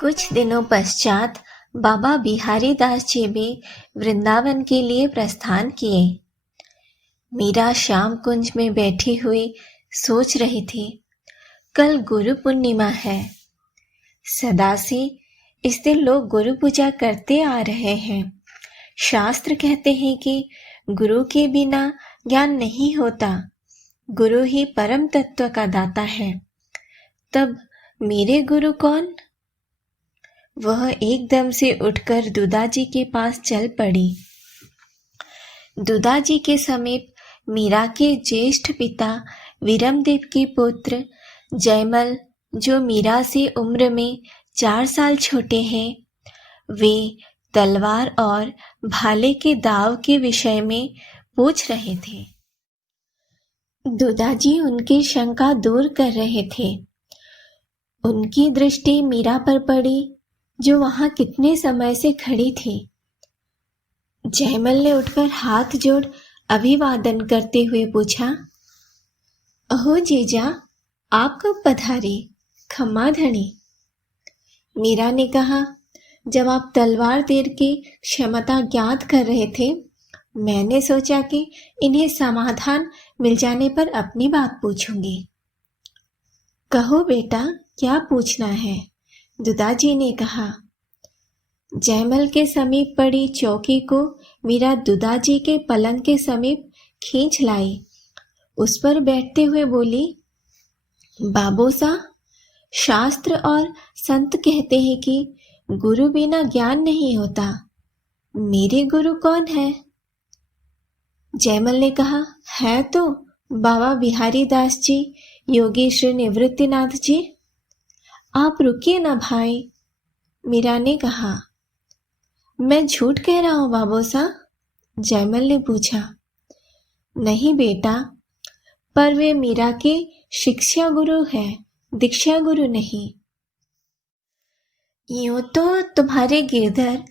कुछ दिनों पश्चात बाबा बिहारी दास जी भी वृंदावन के लिए प्रस्थान किए। मीरा श्याम कुंज में बैठी हुई सोच रही थी, कल गुरु पूर्णिमा है। सदा से इस दिन लोग गुरु पूजा करते आ रहे हैं। शास्त्र कहते हैं कि गुरु के बिना ज्ञान नहीं होता, गुरु ही परम तत्व का दाता है। तब मेरे गुरु कौन? वह एकदम से उठकर दुदाजी के पास चल पड़ी। दुदाजी के समीप मीरा के ज्येष्ठ पिता वीरमदेव के पुत्र जयमल, जो मीरा से उम्र में 4 साल छोटे हैं, वे तलवार और भाले के दाव के विषय में पूछ रहे थे। दुदाजी उनकी शंका दूर कर रहे थे। उनकी दृष्टि मीरा पर पड़ी, जो वहां कितने समय से खड़ी थी। जयमल ने उठकर हाथ जोड़ अभिवादन करते हुए पूछा, अहो जीजा, आप कब पधारी? खम्मा धनी। मीरा ने कहा, जब आप तलवार तीर की क्षमता ज्ञात कर रहे थे, मैंने सोचा कि इन्हें समाधान मिल जाने पर अपनी बात पूछूंगी। कहो बेटा, क्या पूछना है? दुदाजी ने कहा। जयमल के समीप पड़ी चौकी को मीरा दुदाजी के पलंग के समीप खींच लाई। उस पर बैठते हुए बोली, बाबूसा, शास्त्र और संत कहते हैं कि गुरु बिना ज्ञान नहीं होता। मेरे गुरु कौन है? जयमल ने कहा, है तो बाबा बिहारी दास जी, योगी श्री निवृत्तिनाथ जी। आप रुकिए ना भाई, मीरा ने कहा। मैं झूठ कह रहा हूं बाबूसा? जयमल ने पूछा। नहीं बेटा, पर वे मीरा के शिक्षा गुरु है, दीक्षा गुरु नहीं। यूं तो तुम्हारे गिरधर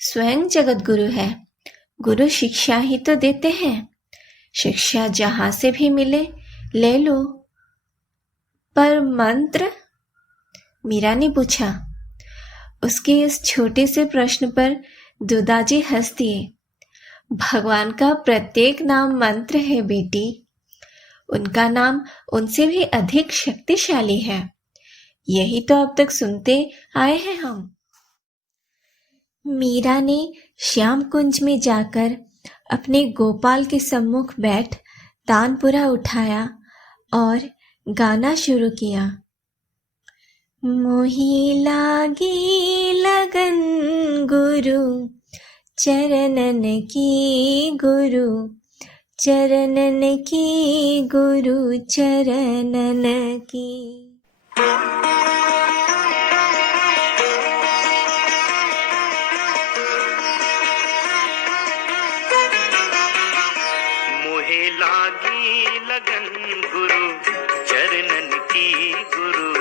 स्वयं जगत गुरु है। गुरु शिक्षा ही तो देते हैं। शिक्षा जहां से भी मिले ले लो। पर मंत्र? मीरा ने पूछा। उसके इस छोटे से प्रश्न पर दुदाजी हंस दिए। भगवान का प्रत्येक नाम मंत्र है बेटी। उनका नाम उनसे भी अधिक शक्तिशाली है। यही तो अब तक सुनते आए हैं हम। मीरा ने श्याम कुंज में जाकर अपने गोपाल के सम्मुख बैठ तानपुरा उठाया और गाना शुरू किया। मोहि लागी लगन गुरु चरणन की, गुरु चरणन की, गुरु चरणन की। मोहे लागी लगन गुरु चरणन की, गुरु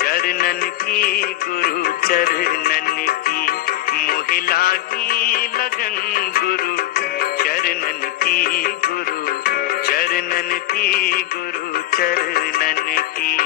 चरणन की, गुरु चरणन की। मोहे लागी लगन गुरु चरणन की, गुरु चरणन की, गुरु चरणन की।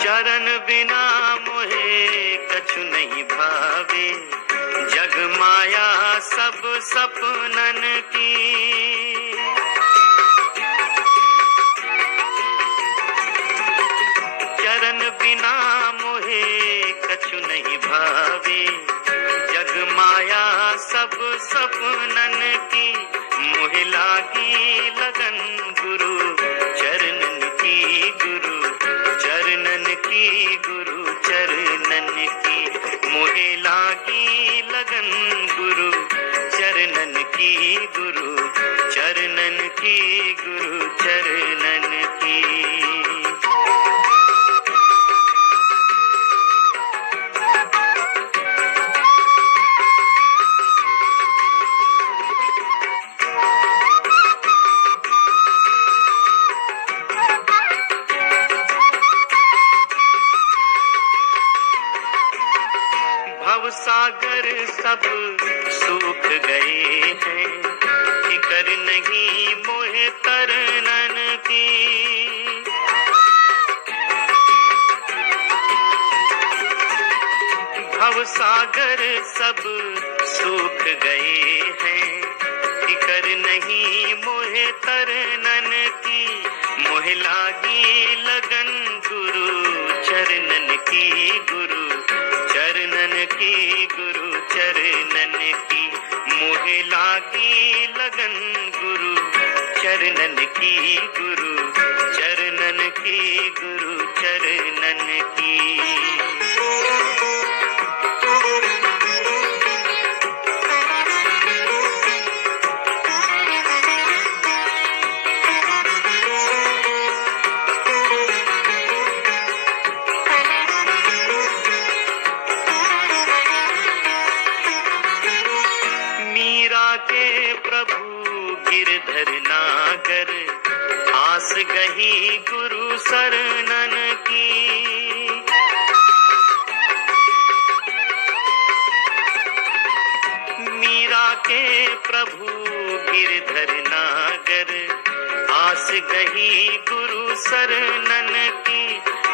चरण बिना मोहे कछु नहीं भावे, जग माया सब सपनन की। चरण बिना मोहे कछु नहीं भावे, जग माया सब सपनन की। मोहे लागी लगन गुरु चरणन की, गुरु चरणन की, गुरु चरणन की। मोहे लागी लगन गुरु चरणन की, गुरु सागर सब सूख गए हैं, फिकर नहीं मोहे तरनन की। भव सागर सब सूख गए हैं, फिकर नहीं मोहे तरनन की। मोहे लागी लगन गुरु चरणन की, गुरु चरणन की, गुरु चरणन की। मोहे लागी लगन गुरु चरणन की, गुरु चरणन की, गुरु चरणन की। मीरा के प्रभु गिरधर नागर, आस गही गुरु शरणन की। मीरा के प्रभु गिरधर नागर, आस गही गुरु शरणन की।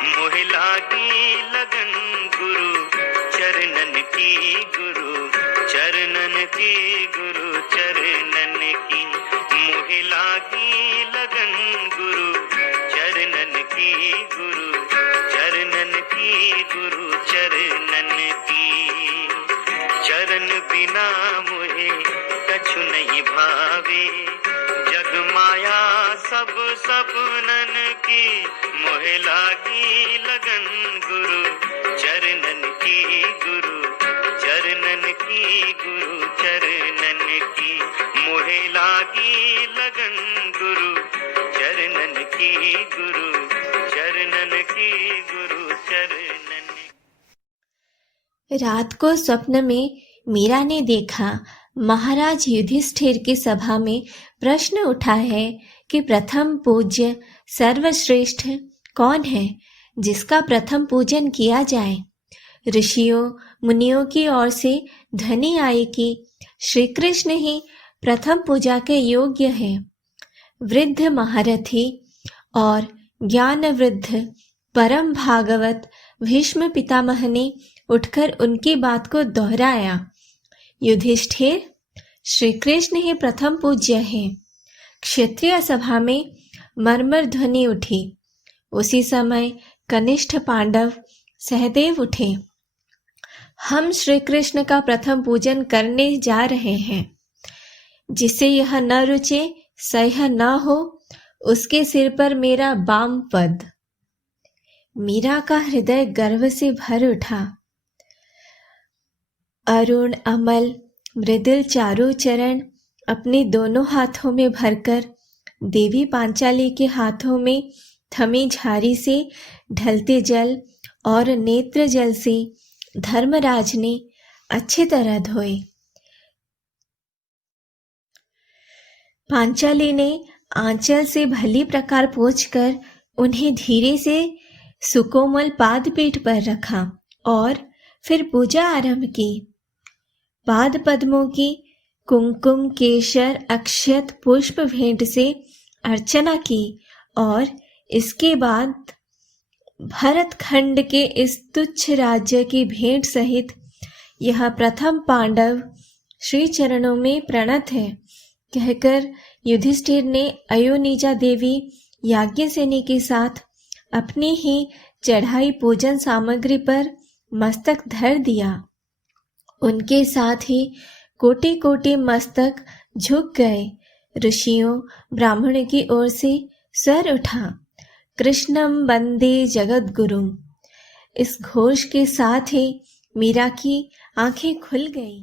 मोह लागी लगन गुरु चरणन की, गुरु चरणन की, गुरु चरणन की। मोह लागी लगन गुरु चरणन की, गुरु चरणन की, गुरु चरणन की। चरण बिना मोहे कछु नहीं भावे, जग माया सब सपनन की। मोहे लागी लगन गुरु चरणन की, गुरु चरणन की, गुरु चरणन की। मोहे लागी लगन गुरु चरणन की, गुरु चरणन की, गुरु चरणन। रात को स्वप्न में मीरा ने देखा महाराज युधिष्ठिर की सभा में प्रश्न उठा है कि प्रथम पूज्य सर्वश्रेष्ठ कौन है जिसका प्रथम पूजन किया जाए। ऋषियों मुनियों की ओर से ध्वनि आई कि श्री कृष्ण ही प्रथम पूजा के योग्य है। वृद्ध महारथी और ज्ञान वृद्ध परम भागवत भीष्म पितामह ने उठकर उनकी बात को दोहराया। युधिष्ठिर, श्री कृष्ण ही प्रथम पूज्य है। क्षत्रिय सभा में मर्मर ध्वनि उठी। उसी समय कनिष्ठ पांडव सहदेव उठे। हम श्री कृष्ण का प्रथम पूजन करने जा रहे हैं। जिसे यह न रुचे सह न हो, उसके सिर पर मेरा बाम पद। मीरा का हृदय गर्व से भर उठा। अरुण अमल मृदुल चारों चरण अपने दोनों हाथों में भरकर देवी पांचाली के हाथों में थमी झारी से ढलते जल और नेत्र जल से धर्मराज ने अच्छी तरह धोए। पांचाली ने आंचल से भली प्रकार पोंछकर उन्हें धीरे से सुकोमल पादपीठ पर रखा और फिर पूजा आरंभ की। पाद पद्मों की कुमकुम केशर अक्षत पुष्प भेंट से अर्चना की और इसके बाद भरतखंड के इस तुच्छ राज्य की भेंट सहित यह प्रथम पांडव श्री चरणों में प्रणत है कहकर युधिष्ठिर ने अयोनिजा देवी याज्ञसेनी के साथ अपनी ही चढ़ाई पूजन सामग्री पर मस्तक धर दिया। उनके साथ ही कोटि कोटि मस्तक झुक गए। ऋषियों ब्राह्मण की ओर से स्वर उठा, कृष्णम वंदे जगद्गुरुम। इस घोष के साथ ही मीरा की आंखें खुल गईं।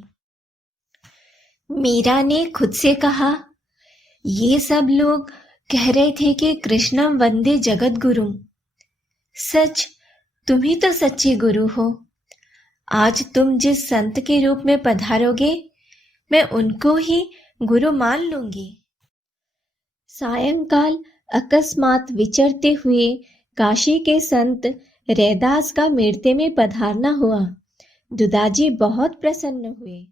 मीरा ने खुद से कहा, ये सब लोग कह रहे थे कि कृष्णम वंदे जगद्गुरुम। सच, तुम ही तो सच्चे गुरु हो। आज तुम जिस संत के रूप में पधारोगे, मैं उनको ही गुरु मान लूंगी। सायंकाल अकस्मात विचरते हुए काशी के संत रैदास का मेरते में पधारना हुआ। दुदाजी बहुत प्रसन्न हुए।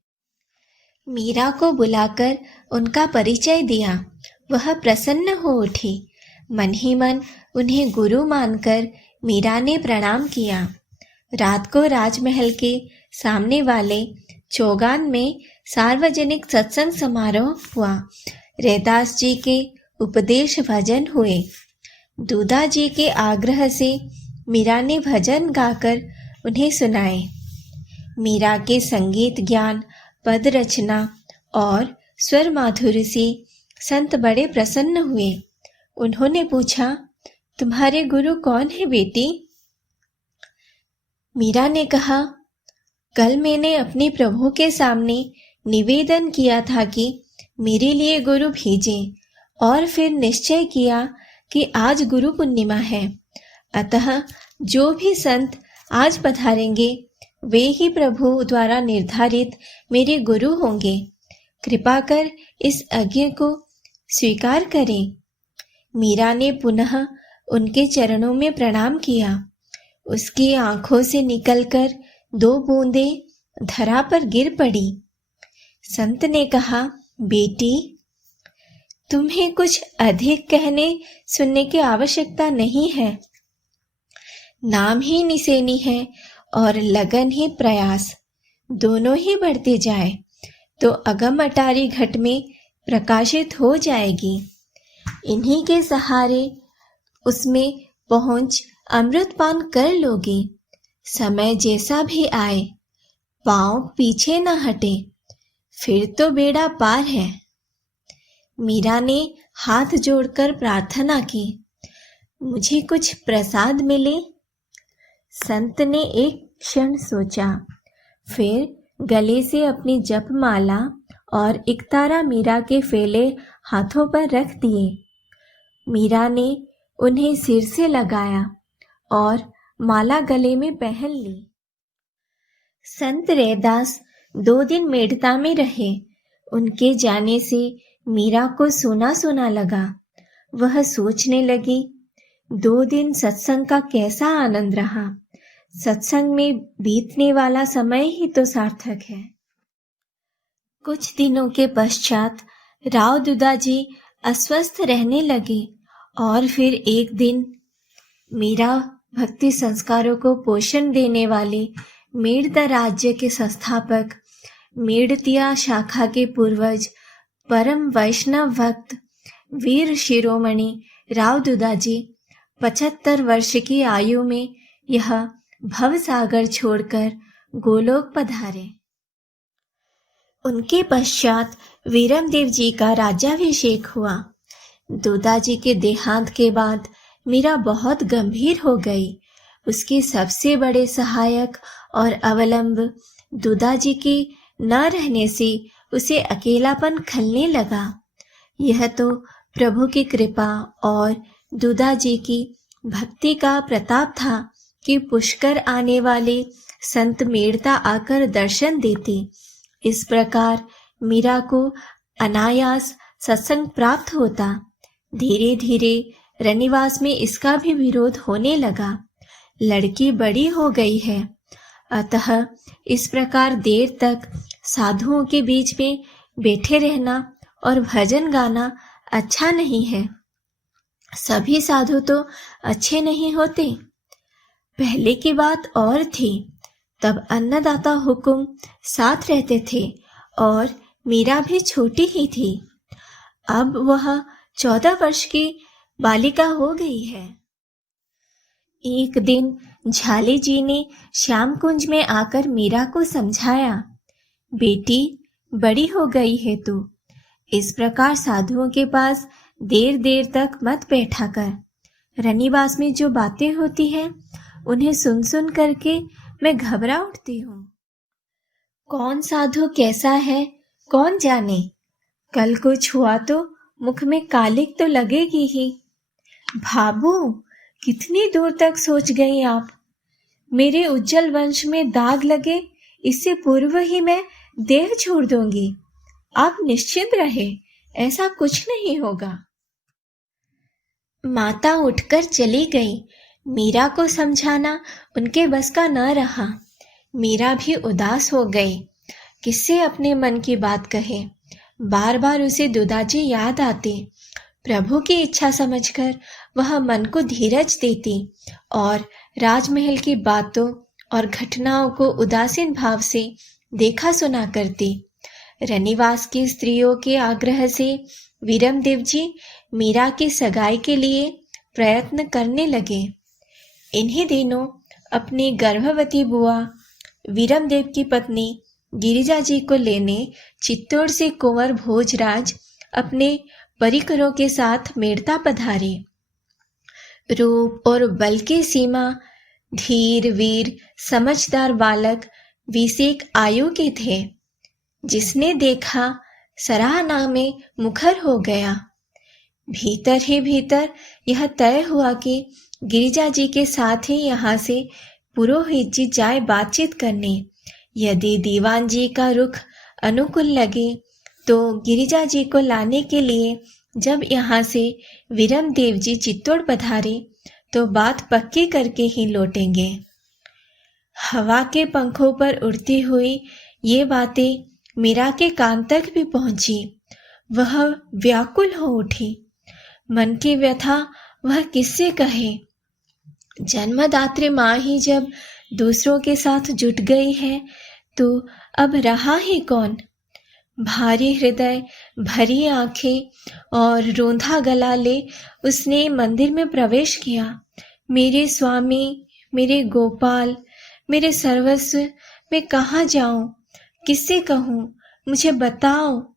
मीरा को बुलाकर उनका परिचय दिया। वह प्रसन्न हो उठी। मन ही मन उन्हें गुरु मानकर मीरा ने प्रणाम किया। रात को राजमहल के सामने वाले चौगान में सार्वजनिक सत्संग समारोह हुआ। रैदास जी के उपदेश भजन हुए। दूधा जी के आग्रह से मीरा ने भजन गाकर उन्हें सुनाए। मीरा के संगीत ज्ञान, पद रचना और स्वर माधुर्य से संत बड़े प्रसन्न हुए। उन्होंने पूछा, तुम्हारे गुरु कौन है बेटी? मीरा ने कहा, कल मैंने अपने प्रभु के सामने निवेदन किया था कि मेरे लिए गुरु भेजें, और फिर निश्चय किया कि आज गुरु पूर्णिमा है। अतः जो भी संत आज पधारेंगे वे ही प्रभु द्वारा निर्धारित मेरे गुरु होंगे। कृपा कर इस आज्ञा को स्वीकार करें। मीरा ने पुनः उनके चरणों में प्रणाम किया। उसकी आंखों से निकलकर 2 बूंदें धरा पर गिर पड़ी। संत ने कहा, बेटी, तुम्हें कुछ अधिक कहने सुनने की आवश्यकता नहीं है। नाम ही निसेनी है और लगन ही प्रयास, दोनों ही बढ़ते जाए तो अगम अटारी घट में प्रकाशित हो जाएगी। इन्हीं के सहारे उसमें पहुंच अमृतपान कर लोगे। समय जैसा भी आए पांव पीछे न हटे, फिर तो बेड़ा पार है। मीरा ने हाथ जोड़कर प्रार्थना की, मुझे कुछ प्रसाद मिले। संत ने एक क्षण सोचा, फिर गले से अपनी जपमाला और इकतारा मीरा के फैले हाथों पर रख दिए। मीरा ने उन्हें सिर से लगाया और माला गले में पहन ली। संत रैदास 2 दिन मेड़ता में रहे। उनके जाने से मीरा को सोना सोना लगा। वह सोचने लगी, 2 दिन सत्संग का कैसा आनंद रहा। सत्संग में बीतने वाला समय ही तो सार्थक है। कुछ दिनों के पश्चात राव दुदाजी अस्वस्थ रहने लगे और फिर एक दिन मीरा भक्ति संस्कारों को पोषण देने वाले मेड़ता राज्य के संस्थापक, मेड़तिया शाखा के पूर्वज, परम वैष्णव भक्त वीर शिरोमणि राव दुदाजी 75 वर्ष की आयु में यह भवसागर छोड़कर गोलोक पधारे। उनके पश्चात वीरमदेव जी का राज्याभिषेक हुआ। दुदाजी के देहांत के बाद मीरा बहुत गंभीर हो गई। उसके सबसे बड़े सहायक और अवलंब दुदाजी के न रहने से उसे अकेलापन खलने लगा। यह तो प्रभु की कृपा और दुदाजी की भक्ति का प्रताप था कि पुष्कर आने वाले संत मेड़ता आकर दर्शन देते। इस प्रकार मीरा को अनायास सत्संग प्राप्त होता। धीरे धीरे रनिवास में इसका भी विरोध होने लगा। लड़की बड़ी हो गई है, अतः इस प्रकार देर तक साधुओं के बीच में बैठे रहना और भजन गाना अच्छा नहीं है। सभी साधु तो अच्छे नहीं होते। पहले की बात और थी, तब अन्नदाता हुकुम साथ रहते थे और मीरा भी छोटी ही थी। अब वह 14 वर्ष की बालिका हो गई है। एक दिन झाली जी ने श्याम कुंज में आकर मीरा को समझाया, बेटी, बड़ी हो गई है तू। इस प्रकार साधुओं के पास देर देर तक मत बैठा कर। रनिवास में जो बातें होती हैं उन्हें सुन सुन करके मैं घबरा उठती हूँ। कौन साधु कैसा है कौन जाने, कल कुछ हुआ तो मुख में कालिक तो लगेगी ही। भाबू, कितनी दूर तक सोच गई आप। मेरे उज्जवल वंश में दाग लगे इससे पूर्व ही मैं देह छोड़ दूंगी। आप निश्चिंत रहे, ऐसा कुछ नहीं होगा। माता उठकर चली गई। मीरा को समझाना उनके बस का न रहा। मीरा भी उदास हो गई। किससे अपने मन की बात कहे। बार बार उसे दुदाजी याद आते। प्रभु की इच्छा समझकर वह मन को धीरज देती और राजमहल की बातों और घटनाओं को उदासीन भाव से देखा सुना करती। रनिवास की स्त्रियों के आग्रह से वीरमदेव जी मीरा की सगाई के लिए प्रयत्न करने लगे। इन्हीं दिनों अपनी गर्भवती बुआ वीरमदेव की पत्नी गिरिजा जी को लेने चित्तौड़ से कुंवर भोजराज अपने परिकरों के साथ मेड़ता पधारे। रूप और बल की सीमा धीर वीर समझदार बालक 20 आयु के थे। जिसने देखा सराहना में मुखर हो गया। भीतर ही भीतर यह तय हुआ कि गिरिजा जी के साथ ही यहाँ से पुरोहित जी जाए बातचीत करने। यदि दीवान जी का रुख अनुकूल लगे तो गिरिजा जी को लाने के लिए जब यहाँ से वीरमदेव जी चित्तौड़ पधारे तो बात पक्की करके ही लौटेंगे। हवा के पंखों पर उड़ती हुई ये बातें मीरा के कान तक भी पहुंची। वह व्याकुल हो उठी। मन की व्यथा वह किससे कहे। जन्मदात्री माँ ही जब दूसरों के साथ जुट गई है तो अब रहा ही कौन। भारी हृदय भरी आंखें और रोंधा गला ले उसने मंदिर में प्रवेश किया। मेरे स्वामी, मेरे गोपाल, मेरे सर्वस्व, मैं कहाँ जाऊं, किससे कहूं, मुझे बताओ।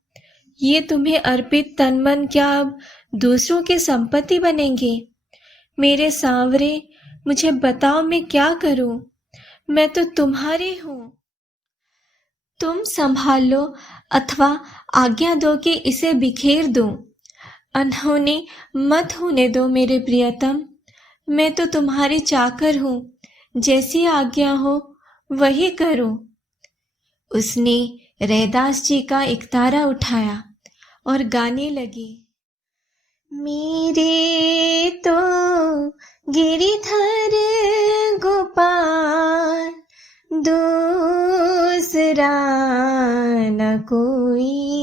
ये तुम्हें अर्पित तन मन क्या अब दूसरों की संपत्ति बनेंगे। मेरे सांवरे, मुझे बताओ मैं क्या करूं। मैं तो तुम्हारी हूं। तुम संभाल लो अथवा आज्ञा दो कि इसे बिखेर दूं। अनहोनी मत होने दो मेरे प्रियतम। मैं तो तुम्हारी चाकर हूं। जैसी आज्ञा हो वही करूं। उसने रैदास जी का इकतारा उठाया और गाने लगी। मेरे तो गिरिधर गोपाल दूसरा न कोई।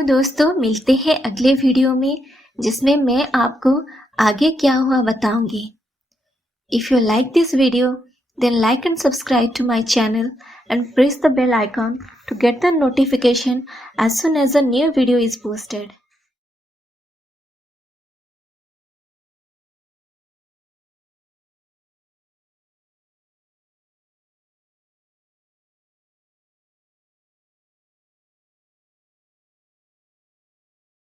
तो दोस्तों मिलते हैं अगले वीडियो में, जिसमें मैं आपको आगे क्या हुआ बताऊंगी। If you like this video, then like and subscribe to my channel and press the bell icon to get the notification as soon as a new video is posted.